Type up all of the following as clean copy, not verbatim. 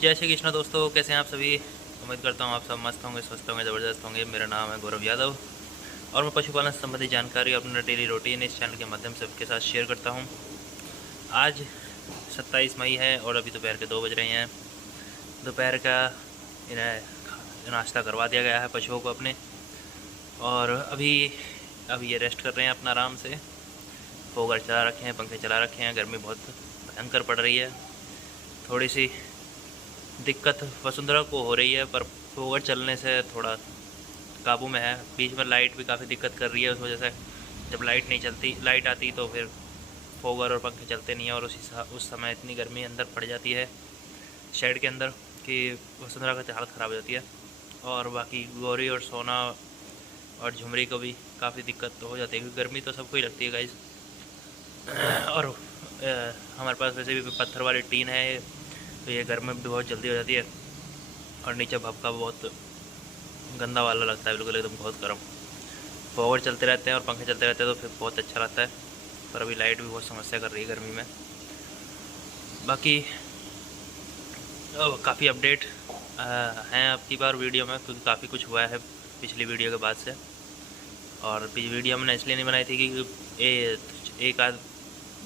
जय श्री कृष्ण दोस्तों, कैसे हैं आप सभी। उम्मीद करता हूँ आप सब मस्त होंगे, स्वस्थ होंगे, ज़बरदस्त होंगे। मेरा नाम है गौरव यादव और मैं पशुपालन संबंधी जानकारी अपना डेली रूटीन इस चैनल के माध्यम से सबके साथ शेयर करता हूँ। आज 27 मई है और अभी दोपहर के 2 बज रहे हैं। दोपहर का इन्हें नाश्ता करवा दिया गया है पशुओं को अपने, और अभी ये रेस्ट कर रहे हैं अपना आराम से। फोगर चला रखे हैं, पंखे चला रखे हैं। गर्मी बहुत भयंकर पड़ रही है। थोड़ी सी दिक्कत वसुंधरा को हो रही है, पर फोगर चलने से थोड़ा काबू में है। बीच में लाइट भी काफ़ी दिक्कत कर रही है, उस वजह से जब लाइट आती तो फिर फोगर और पंखे चलते नहीं है, और उस समय इतनी गर्मी अंदर पड़ जाती है शेड के अंदर कि वसुंधरा की हालत ख़राब हो जाती है। और बाकी गौरी और सोना और झुमरी को भी काफ़ी दिक्कत तो हो जाती है, क्योंकि गर्मी तो सबको ही लगती है गाइस। और हमारे पास वैसे भी पत्थर वाली टीन है, तो ये गर्मी भी बहुत जल्दी हो जाती है। और नीचे भपका बहुत गंदा वाला लगता है, बिल्कुल एकदम बहुत गर्म। फॉवर चलते रहते हैं और पंखे चलते रहते हैं तो फिर बहुत अच्छा लगता है। पर अभी लाइट भी बहुत समस्या कर रही है गर्मी में। बाकी काफ़ी अपडेट हैं अब की बार वीडियो में, क्योंकि काफ़ी कुछ हुआ है पिछली वीडियो के बाद से। और वीडियो मैंने इसलिए नहीं बनाई थी कि एक आध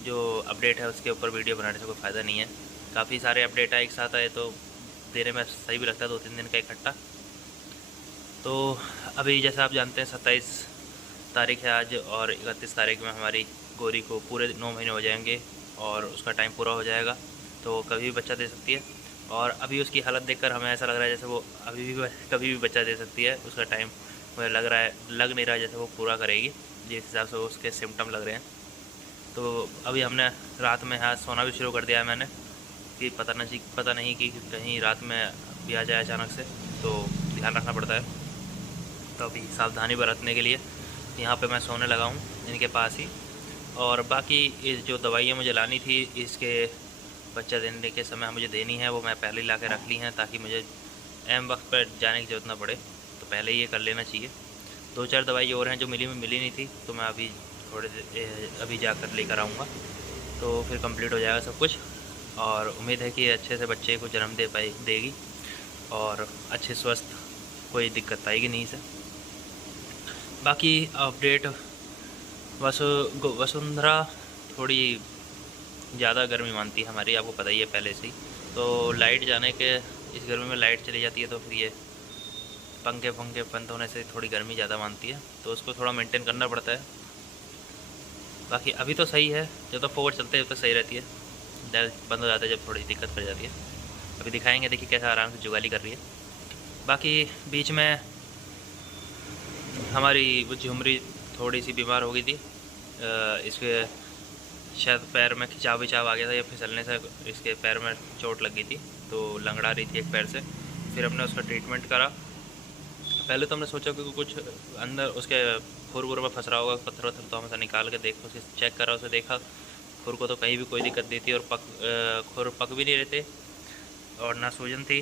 जो अपडेट है उसके ऊपर वीडियो बनाने से कोई फ़ायदा नहीं है। काफ़ी सारे अपडेट है एक साथ आए तो देने में सही भी लगता है, 2-3 दिन का इकट्ठा। तो अभी जैसा आप जानते हैं 27 तारीख है आज, और 31 तारीख में हमारी गौरी को पूरे 9 महीने हो जाएंगे और उसका टाइम पूरा हो जाएगा, तो वो कभी भी बच्चा दे सकती है। और अभी उसकी हालत देखकर हमें ऐसा लग रहा है जैसे वो अभी भी कभी भी बच्चा दे सकती है। उसका टाइम मुझे लग नहीं रहा है जैसे वो पूरा करेगी, जिस हिसाब से उसके सिम्टम लग रहे हैं। तो अभी हमने रात में यहाँ सोना भी शुरू कर दिया है मैंने, कि पता नहीं कि कहीं रात में भी आ जाए अचानक से, तो ध्यान रखना पड़ता है। तो अभी सावधानी बरतने के लिए यहाँ पे मैं सोने लगा हूँ इनके पास ही। और बाकी इस जो दवाइयाँ मुझे लानी थी इसके बच्चा देने के समय मुझे देनी है, वो मैं पहले ही ला के रख ली हैं, ताकि मुझे अहम वक्त पर जाने की ज़रूरत ना पड़े, तो पहले ही ये कर लेना चाहिए। 2-4 दवाई और हैं जो मिली नहीं थी, तो मैं अभी जाकर लेकर आऊँगा, तो फिर कंप्लीट हो जाएगा सब कुछ। और उम्मीद है कि अच्छे से बच्चे को जन्म देगी और अच्छे स्वस्थ, कोई दिक्कत आएगी नहीं इसे। बाकी अपडेट वसुंधरा थोड़ी ज़्यादा गर्मी मानती है हमारी, आपको पता ही है पहले से ही। तो लाइट जाने के इस गर्मी में लाइट चली जाती है, तो फिर ये पंखे बंद होने से थोड़ी गर्मी ज़्यादा मानती है, तो उसको थोड़ा मेंटेन करना पड़ता है। बाकी अभी तो सही है, जब तक फोवर चलते हैं जब तक सही रहती है। बंद हो जाता है जब थोड़ी दिक्कत कर जाती है। अभी दिखाएंगे, देखिए कैसा आराम से जुगाली कर रही है। बाकी बीच में हमारी वो झुमरी थोड़ी सी बीमार हो गई थी। इसके शायद पैर में खिंचाव आ गया था, या फिसलने से इसके पैर में चोट लग गई थी, तो लंगड़ा रही थी एक पैर से। फिर हमने उसका ट्रीटमेंट करा। पहले तो हमने सोचा कि कुछ अंदर उसके खुर वुर में फंस रहा होगा, पत्थर वत्थर, तो हम ऐसा निकाल के देखा, उसे चेक करा, उसे देखा खुर को, तो कहीं भी कोई दिक्कत नहीं थी। और खुर पक भी नहीं रहे थे, और ना सूजन थी,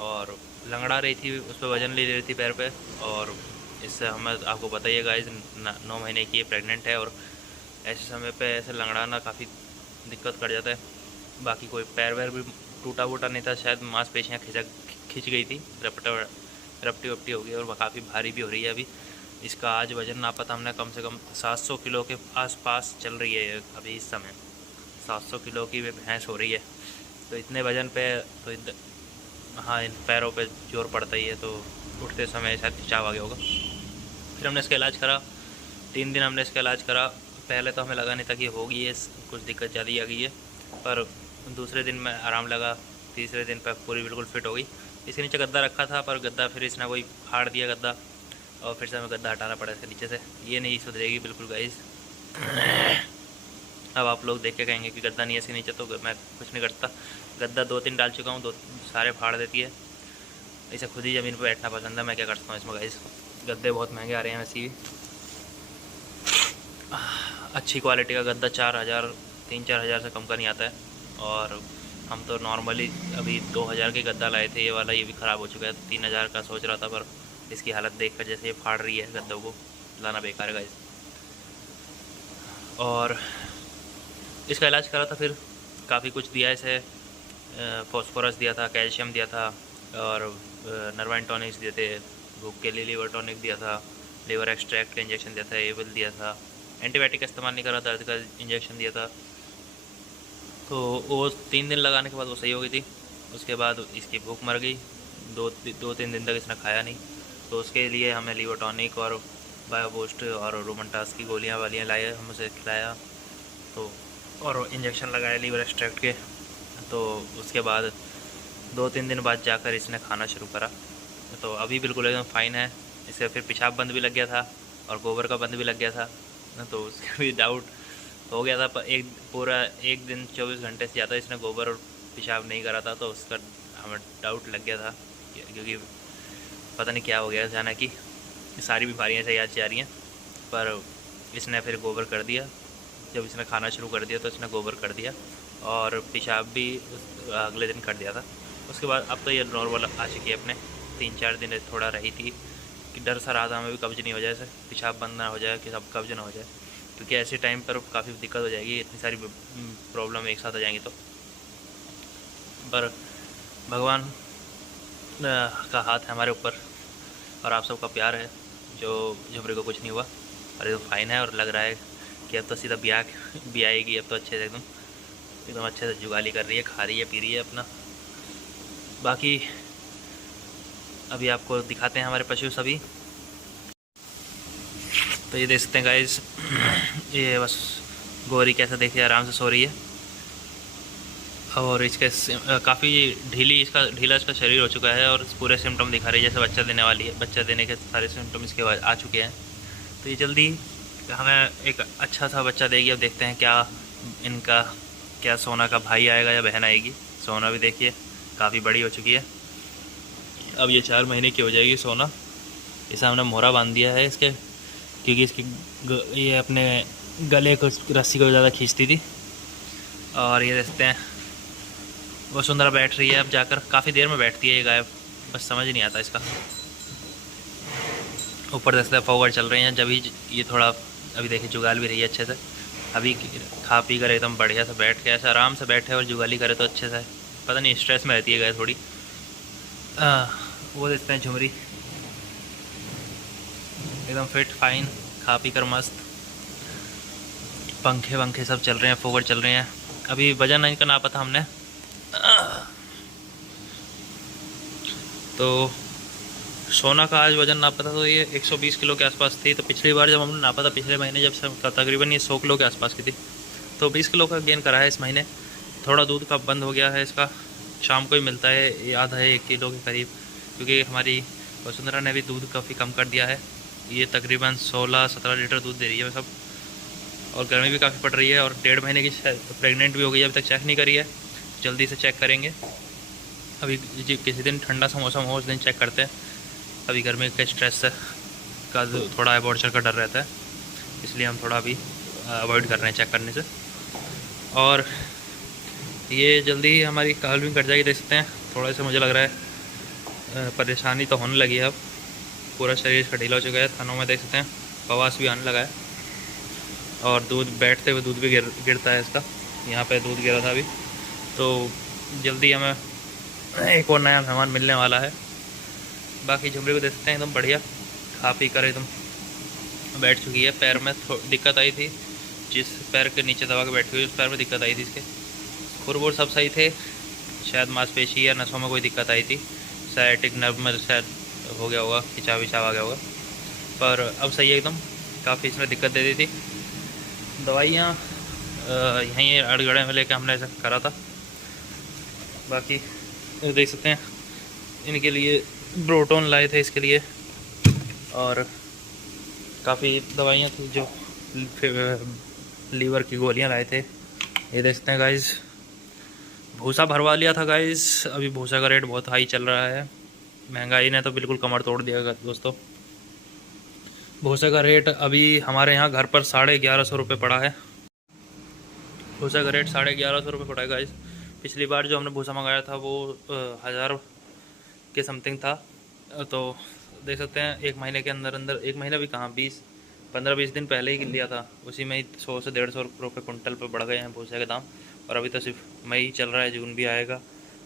और लंगड़ा रही थी, उस पर वजन ले रही थी पैर पे। और इससे हमें आपको बताइए गाइस, 9 महीने की प्रेग्नेंट है, और ऐसे समय पे ऐसे लंगड़ाना काफ़ी दिक्कत कर जाता है। बाकी कोई पैर वैर भी टूटा वूटा नहीं था, शायद मांसपेशियाँ खिंच गई थी, रपटी वपटी हो गई, और वह काफ़ी भारी भी हो रही है अभी। इसका आज वज़न नापा था हमने, कम से कम 700 किलो के आसपास चल रही है अभी इस समय। 700 किलो की भैंस हो रही है, तो इतने वज़न पे तो हाँ, इन पैरों पे जोर पड़ता ही है, तो उठते समय शायद खिंचाव आ गया होगा। फिर हमने इसका इलाज करा, 3 दिन हमने इसका इलाज करा। पहले तो हमें लगा नहीं था कि होगी ये, कुछ दिक्कत ज़्यादा आ गई है, पर दूसरे दिन में आराम लगा, तीसरे दिन पर पूरी बिल्कुल फिट हो गई। इसके नीचे गद्दा रखा था, पर गद्दा फिर इसने वही फाड़ दिया गद्दा, और फिर से हमें गद्दा हटाना पड़ा इसके नीचे से। ये नहीं सुधरेगी बिल्कुल गाइस। अब आप लोग देख के कहेंगे कि गद्दा नहीं है इसके नीचे, तो मैं कुछ नहीं करता। गद्दा 2-3 डाल चुका हूँ, 2 सारे फाड़ देती है। इसे खुद ही ज़मीन पर बैठना पसंद है, मैं क्या करता हूँ इसमें गाइस। गद्दे बहुत महंगे आ रहे हैं वैसे भी। अच्छी क्वालिटी का गद्दा 4,000 3-4 हज़ार से कम का नहीं आता है, और हम तो नॉर्मली अभी 2,000 के गद्दा लाए थे। ये वाला ये भी ख़राब हो चुका है, 3,000 का सोच रहा था, पर इसकी हालत देखकर जैसे ये फाड़ रही है गद्दों को, लाना बेकार है गाइस। और इसका इलाज करा था, फिर काफ़ी कुछ दिया इसे, फॉस्फोरस दिया था, कैल्शियम दिया था और नर्वाइन टॉनिक्स दिए थे, भूख के लिए लीवर टॉनिक दिया था, लीवर एक्सट्रैक्ट का इंजेक्शन दिया था, एविल दिया था, एंटीबायोटिक का इस्तेमाल नहीं करा, दर्द का इंजेक्शन दिया था। तो वो 3 दिन लगाने के बाद वो सही हो गई थी। उसके बाद इसकी भूख मर गई, 2-3 दिन तक इसने खाया नहीं। तो उसके लिए हमें लीवर टॉनिक और बायोबूस्ट और रोमनटास की गोलियाँ वालियाँ लाए, हम उसे खिलाया तो, और इंजेक्शन लगाया लीवर एक्सट्रैक्ट के। तो उसके बाद 2-3 दिन बाद जाकर इसने खाना शुरू करा। तो अभी बिल्कुल एकदम फ़ाइन है। इसे फिर पेशाब बंद भी लग गया था और गोबर का बंद भी लग गया था। तो उसका भी डाउट हो गया था, पर पूरा एक दिन 24 घंटे से ज़्यादा इसने गोबर और पेशाब नहीं करा था, तो उसका हमें डाउट लग गया था क्योंकि पता नहीं क्या हो गया अचानक ही, सारी बीमारियाँ से याद जा रही हैं। पर इसने फिर गोबर कर दिया, जब इसने खाना शुरू कर दिया तो इसने गोबर कर दिया और पेशाब भी अगले दिन कर दिया था। उसके बाद अब तो ये नॉर्मल आ चुकी है अपने। 3-4 दिन थोड़ा रही थी कि डर सा रहा था हमें भी कब्ज नहीं हो जाए, से पेशाब बंद ना हो जाए, कि सब कब्ज ना हो जाए, क्योंकि ऐसे टाइम पर काफ़ी दिक्कत हो जाएगी, इतनी सारी प्रॉब्लम एक साथ आ जाएंगी तो। पर भगवान का हाथ है हमारे ऊपर और आप सबका प्यार है, जो झुमरी को कुछ नहीं हुआ और ये तो फाइन है। और लग रहा है कि अब तो सीधा भी आएगी, अब तो अच्छे से एकदम अच्छे से जुगाली कर रही है, खा रही है, पी रही है अपना। बाकी अभी आपको दिखाते हैं हमारे पशु सभी। तो ये देख सकते हैं गाइस, ये बस गोरी कैसे देखिए आराम से सो रही है और इसके काफ़ी ढीला इसका शरीर हो चुका है और पूरे सिम्टम दिखा रही है जैसे बच्चा देने वाली है। बच्चा देने के सारे सिम्टम इसके बाद आ चुके हैं, तो ये जल्दी हमें एक अच्छा सा बच्चा देगी। अब देखते हैं क्या सोना का भाई आएगा या बहन आएगी। सोना भी देखिए काफ़ी बड़ी हो चुकी है, अब ये 4 महीने की हो जाएगी सोना। इसे हमने मोहरा बांध दिया है इसके, क्योंकि ये अपने गले को रस्सी को ज़्यादा खींचती थी। और ये देखते हैं वसुंधरा बैठ रही है, अब जाकर काफ़ी देर में बैठती है ये गाय, बस समझ नहीं आता इसका। ऊपर देखते हैं फॉगर चल रहे हैं, जब ही ये थोड़ा अभी देखिए जुगाल भी रही है अच्छे से। अभी खा पी कर एकदम बढ़िया से बैठ के ऐसे आराम से बैठे और जुगाली करे तो अच्छे से, पता नहीं स्ट्रेस में रहती है गाय थोड़ी। वो देखते हैं झुमरी एकदम फिट फाइन, खा पी कर मस्त, पंखे वंखे सब चल रहे हैं, फॉगर चल रहे हैं। अभी वजन नहीं का नापा था हमने, तो सोना का आज वज़न नापा था तो ये 120 किलो के आसपास थी। तो पिछली बार जब हमने नापा था पिछले महीने, जब से तकरीबन ये 100 किलो के आसपास की थी, तो 20 किलो का गेन करा है इस महीने। थोड़ा दूध का बंद हो गया है इसका, शाम को ही मिलता है आधा 1 किलो के करीब, क्योंकि हमारी वसुंधरा ने भी दूध काफ़ी कम कर दिया है। ये तकरीबन 16-17 लीटर दूध दे रही है सब, और गर्मी भी काफ़ी पड़ रही है और 1.5 महीने की प्रेग्नेंट भी हो गई है, अभी तक चेक नहीं करी है, जल्दी से चेक करेंगे। अभी किसी दिन ठंडा सा मौसम हो उस दिन चेक करते हैं। अभी गर्मी के स्ट्रेस का थोड़ा एबॉर्चर का डर रहता है, इसलिए हम थोड़ा अभी अवॉइड कर रहे हैं चेक करने से। और ये जल्दी हमारी काल्विंग कट जाएगी, देख सकते हैं। थोड़ा सा मुझे लग रहा है परेशानी तो होने लगी है, अब पूरा शरीर इसका ढीला हो चुका है, थनों में देख सकते हैं बवास भी आने लगा है और दूध बैठते हुए दूध भी गिरता है इसका, यहाँ पे दूध गिरा था अभी। तो जल्दी हमें एक और नया मेहमान मिलने वाला है। बाकी झुमरी को देख सकते हैं एकदम बढ़िया खा पी कर एकदम बैठ चुकी है। पैर में दिक्कत आई थी, जिस पैर के नीचे दबा के बैठी हुई उस पैर में दिक्कत आई थी इसके। खुर सब सही थे, शायद मांसपेशी या नसों में कोई दिक्कत आई थी, साइटिक नर्व में शायद हो गया होगा, खिंचाव विचाव आ गया होगा, पर अब सही है एकदम। काफ़ी इसमें दिक्कत दे दी थी। दवाइयाँ यहीं अड़गड़े में लेकर हमने ऐसा करा था। बाकी देख सकते हैं इनके लिए ब्रोटोन लाए थे इसके लिए, और काफ़ी दवाइयाँ थी जो लीवर की गोलियाँ लाए थे। ये देख सकते हैं गाइस, भूसा भरवा लिया था गाइस। अभी भूसा का रेट बहुत हाई चल रहा है, महंगाई ने तो बिल्कुल कमर तोड़ दिया दोस्तों। भूसा का रेट अभी हमारे यहाँ घर पर 1150 रुपये पड़ा है। भूसा का रेट 1150 रुपये पड़ा है गाइस। पिछली बार जो हमने भूसा मंगाया था वो 1000 के समथिंग था। तो देख सकते हैं 1 महीने के अंदर 1 महीना भी कहाँ, 15-20 दिन पहले ही लिया था, उसी में ही 100 से 150 रुपये कुंटल पर बढ़ गए हैं भूसे के दाम। और अभी तो सिर्फ मई चल रहा है, जून भी आएगा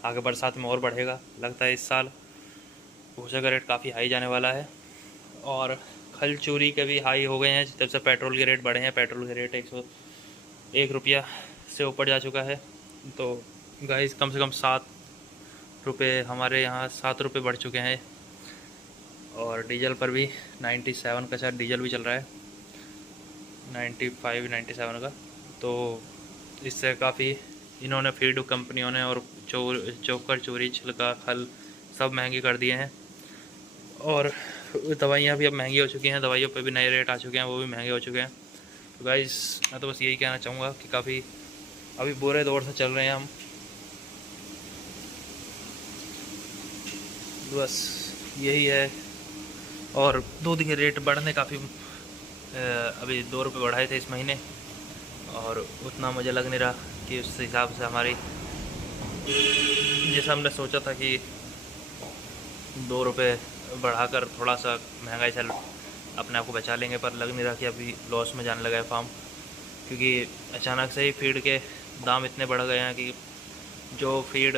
आगे बरसात में और बढ़ेगा। लगता है इस साल भूसे का रेट काफ़ी हाई जाने वाला है। और खल चूरी के भी हाई हो गए हैं जब से पेट्रोल के रेट बढ़े हैं। पेट्रोल के रेट 101 रुपया से ऊपर जा चुका है। तो गाइस कम से कम 7 रुपये, हमारे यहाँ 7 रुपये बढ़ चुके हैं। और डीजल पर भी 97 का शायद डीजल भी चल रहा है, 95 97 का। तो इससे काफ़ी इन्होंने फीड कंपनियों ने और चोकर चोरी छिलका खल सब महंगे कर दिए हैं। और दवाइयाँ भी अब महंगी हो चुकी हैं, दवाइयों पे भी नए रेट आ चुके हैं, वो भी महंगे हो चुके हैं। तो गाइस मैं तो बस यही कहना चाहूँगा कि काफ़ी अभी बुरे दौर से चल रहे हैं हम। बस यही है। और दूध के रेट बढ़ने काफ़ी अभी 2 रुपये बढ़ाए थे इस महीने, और उतना मुझे लग नहीं रहा कि उस हिसाब से हमारी, जैसा हमने सोचा था कि 2 रुपये बढ़ाकर थोड़ा सा महंगाई से अपने आप को बचा लेंगे, पर लग नहीं रहा कि अभी लॉस में जाने लगा है फार्म। क्योंकि अचानक से ही फीड के दाम इतने बढ़ गए हैं कि जो फीड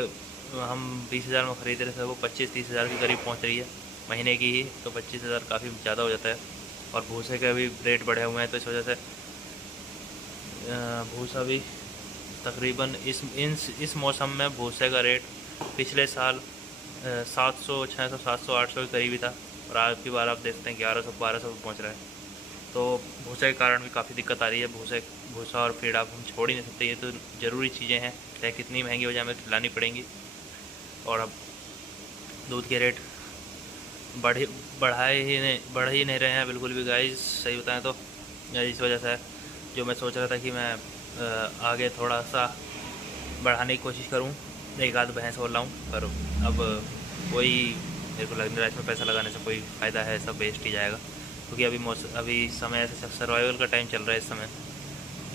हम 20,000 में ख़रीद रहे थे वो 25-30 हज़ार के करीब पहुंच रही है महीने की ही। तो 25 हज़ार काफ़ी ज़्यादा हो जाता है। और भूसे के भी रेट बढ़े हुए हैं, तो इस वजह से भूसा भी तकरीबन इस मौसम में भूसे का रेट पिछले साल 700 600 700 800 के करीब ही था, और आज की बार आप देखते हैं 1100 1200 पर पहुँच रहा है। तो भूसे के कारण भी काफ़ी दिक्कत आ रही है। भूसा और फीड आप हम छोड़ ही नहीं सकते, ये तो ज़रूरी चीज़ें हैं, चाहे कितनी महंगी हो जाए हमें खिलानी पड़ेंगी। और अब दूध के रेट बढ़ ही नहीं रहे हैं बिल्कुल भी गाइस, सही बताएं तो। इस वजह से जो मैं सोच रहा था कि मैं आगे थोड़ा सा बढ़ाने की कोशिश करूं, एक आध भैंस और लाऊं, पर अब कोई मेरे को लग नहीं रहा इसमें पैसा लगाने से कोई फ़ायदा है, सब वेस्ट ही जाएगा। क्योंकि अभी समय ऐसे सर्वाइवल का टाइम चल रहा है इस समय।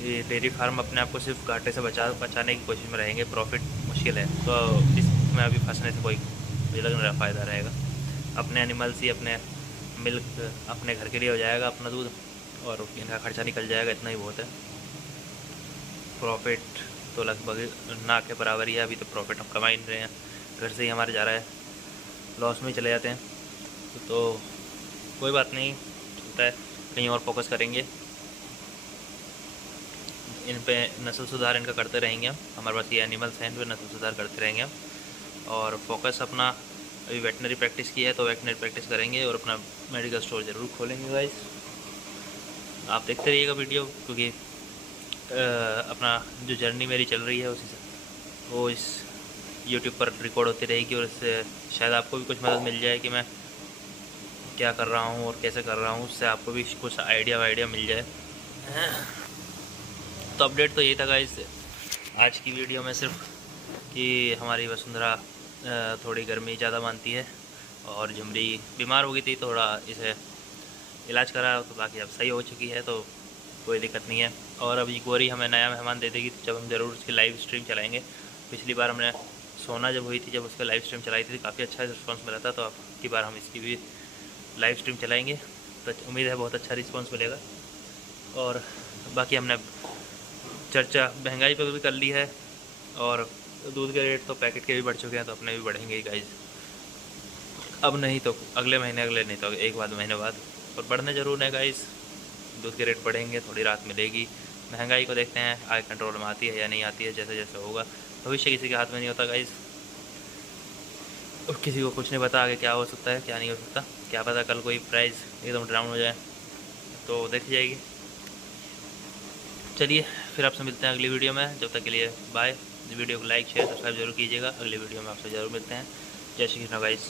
ये डेयरी फार्म अपने आप को सिर्फ घाटे से बचाने की कोशिश में रहेंगे, प्रॉफिट मुश्किल है। तो इसमें अभी फंसने से कोई मुझे लग नहीं रहा फ़ायदा रहेगा। अपने एनिमल्स ही अपने मिल्क अपने घर के लिए हो जाएगा, अपना दूध, और इनका खर्चा निकल जाएगा, इतना ही बहुत है। प्रॉफिट तो लगभग ना के बराबर ही है। अभी तो प्रॉफिट हम कमा ही नहीं रहे हैं, घर से ही हमारे जा रहा है, लॉस में ही चले जाते हैं। तो कोई बात नहीं, चलता है, कहीं और फोकस करेंगे, इन पे नस्ल सुधार इनका करते रहेंगे हम। हमारे पास ये एनिमल्स हैं, इन पे नस्ल सुधार करते रहेंगे हम। और फोकस अपना अभी वेटनरी प्रैक्टिस की है, तो वेटनरी प्रैक्टिस करेंगे और अपना मेडिकल स्टोर ज़रूर खोलेंगे गाइस। आप देखते रहिएगा वीडियो, क्योंकि अपना जो जर्नी मेरी चल रही है उसी से वो इस यूट्यूब पर रिकॉर्ड होती रहेगी, और इससे शायद आपको भी कुछ मदद मिल जाए कि मैं क्या कर रहा हूँ और कैसे कर रहा हूँ, उससे आपको भी कुछ आइडिया मिल जाए। तो अपडेट तो यही था गाइस आज की वीडियो में, सिर्फ कि हमारी वसुंधरा थोड़ी गर्मी ज़्यादा मानती है, और झुमरी बीमार हो गई थी, थोड़ा इसे इलाज करा, तो बाकी अब सही हो चुकी है, तो कोई दिक्कत नहीं है। और अभी गोरी हमें नया मेहमान दे देगी, तो जब हम ज़रूर उसकी लाइव स्ट्रीम चलाएँगे। पिछली बार हमने सोना जब हुई थी, जब उसका लाइव स्ट्रीम चलाई थी, काफ़ी अच्छा रिस्पॉन्स मिला था। तो अब की बार हम इसकी भी लाइव स्ट्रीम चलाएँगे, तो उम्मीद है बहुत अच्छा रिस्पॉन्स मिलेगा। और बाकी हमने चर्चा महंगाई पर भी कर ली है, और दूध के रेट तो पैकेट के भी बढ़ चुके हैं, तो अपने भी बढ़ेंगे ही गाइस। अब नहीं तो अगले नहीं तो एक बाद महीने बाद, और बढ़ने ज़रूर है गाइस। दूध के रेट बढ़ेंगे, थोड़ी राहत मिलेगी। महंगाई को देखते हैं आगे कंट्रोल में आती है या नहीं आती है, जैसे जैसे होगा। भविष्य किसी के हाथ में नहीं होता गाइस, और किसी को कुछ नहीं पता आगे क्या हो सकता है क्या नहीं हो सकता। क्या पता कल कोई प्राइस एकदम डाउन हो जाए, तो देखी जाएगी। चलिए फिर आपसे मिलते हैं अगली वीडियो में, जब तक के लिए बाय। वीडियो को लाइक शेयर सब्सक्राइब जरूर कीजिएगा। अगली वीडियो में आपसे ज़रूर मिलते हैं। जय श्री कृष्ण गाइस।